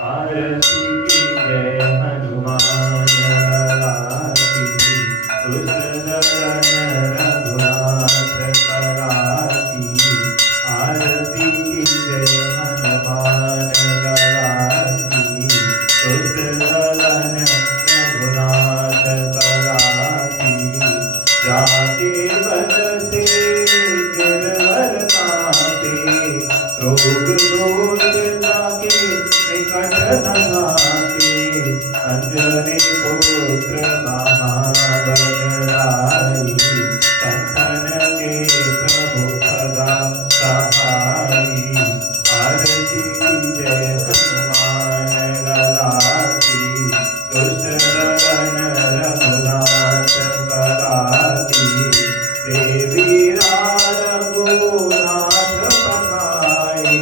आरती की जय हनुमान लाला की, दुष्ट दलन रघुनाथ कला की। आरती की जय हनुमान लाला की, दुष्ट दलन रघुनाथ कला की। जाके बरसे गिरवर कांटे, रोग दोष जाके निकट न आके। अंजनी पुत्र महाबल राई, संतन के प्रभु सदा सहाई। आरती की जय हनुमान लला की, दुष्ट दलन रघुनाथ कला की। देवी रघुनाथ पठाए,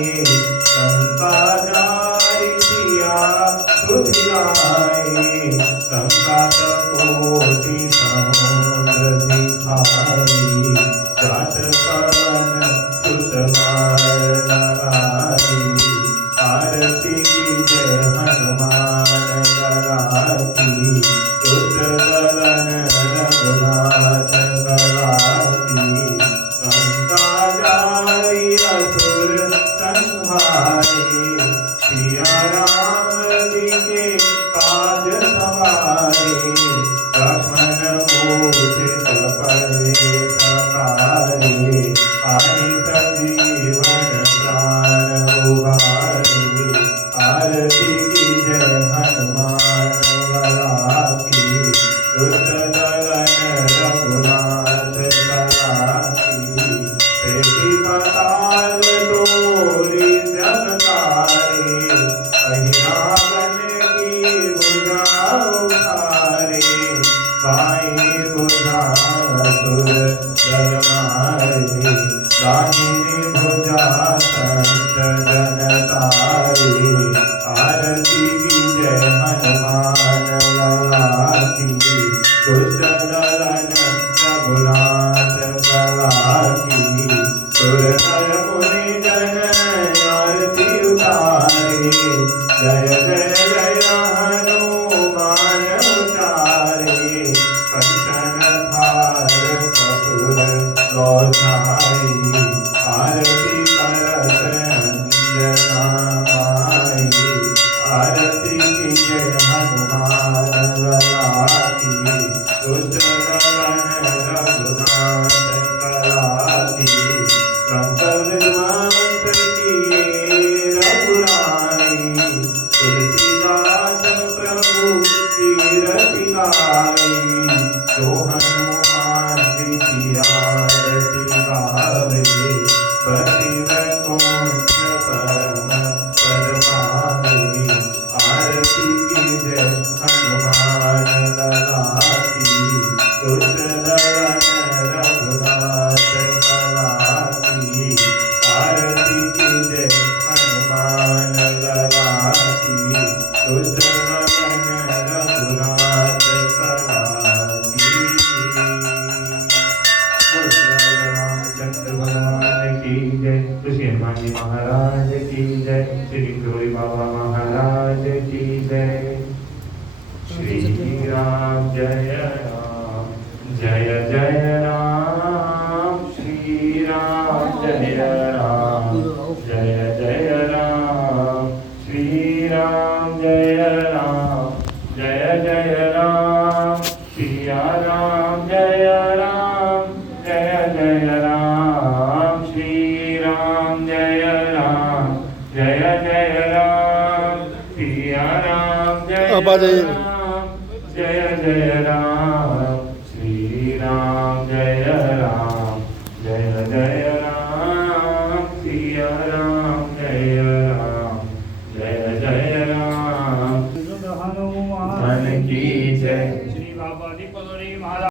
लंका जाई सिया सुधियाए। लंका कोटि समुद्र दिखाई, जात पवन सुत मार लगाई। आरती की जय हनुमान लला की, दुष्ट दलन रघुनाथ कला की। लंका जाई असुर संहारे, सिया राम जी के काज सवारे। लक्ष्मण मूर्छित पड़े सकारे, आनि संजीवन प्राण उबारे। आरती की जय हनुमान लला की, दुष्ट दलन रघुनाथ कला की। पेटी पताल डोरी जग तारे, अहिरावण की भुजा उखारे। बाई भुजा असुर दल मारे, दाहिनी भुजा संत जन तारे। आरती की जय हनुमान लला की, दुष्ट दलन रघुनाथ कला की। सुर नर मुनि जन आरती उतारे, जय जय जय हनुमान उचारे। कंचन थार कपूर गौधारी, आरती करत अंजना माई। आरती की जय हनुमान लला की, दुष्ट दलन रघुनाथ कला की। लंक विध्वंस किए रघुराई, तुलसीदास प्रभु कीरति गाई। जो हनुमान जी की आरती गावे, बसी वैकुंठ परम पद पावे। आरती की जय हनुमान लला की, दुष्ट दलन रघुनाथ कला की। आरती की जय हनुमान लला की, दुष्ट दलन रघुनाथ कला की। बोलो श्री रामचंद्र भगवान की जय, श्री हनुमान जी महाराज की जय, श्री गौरी बाबा महाराज की जय। श्री राम जय राम, जय जय राम। श्री राम जय राम, जय जय राम। श्री राम जय राम, जय जय राम। सिया राम जय राम, जय जय राम। श्री राम जय राम, जय जय राम। सिया राम जय राम, जय जय राम।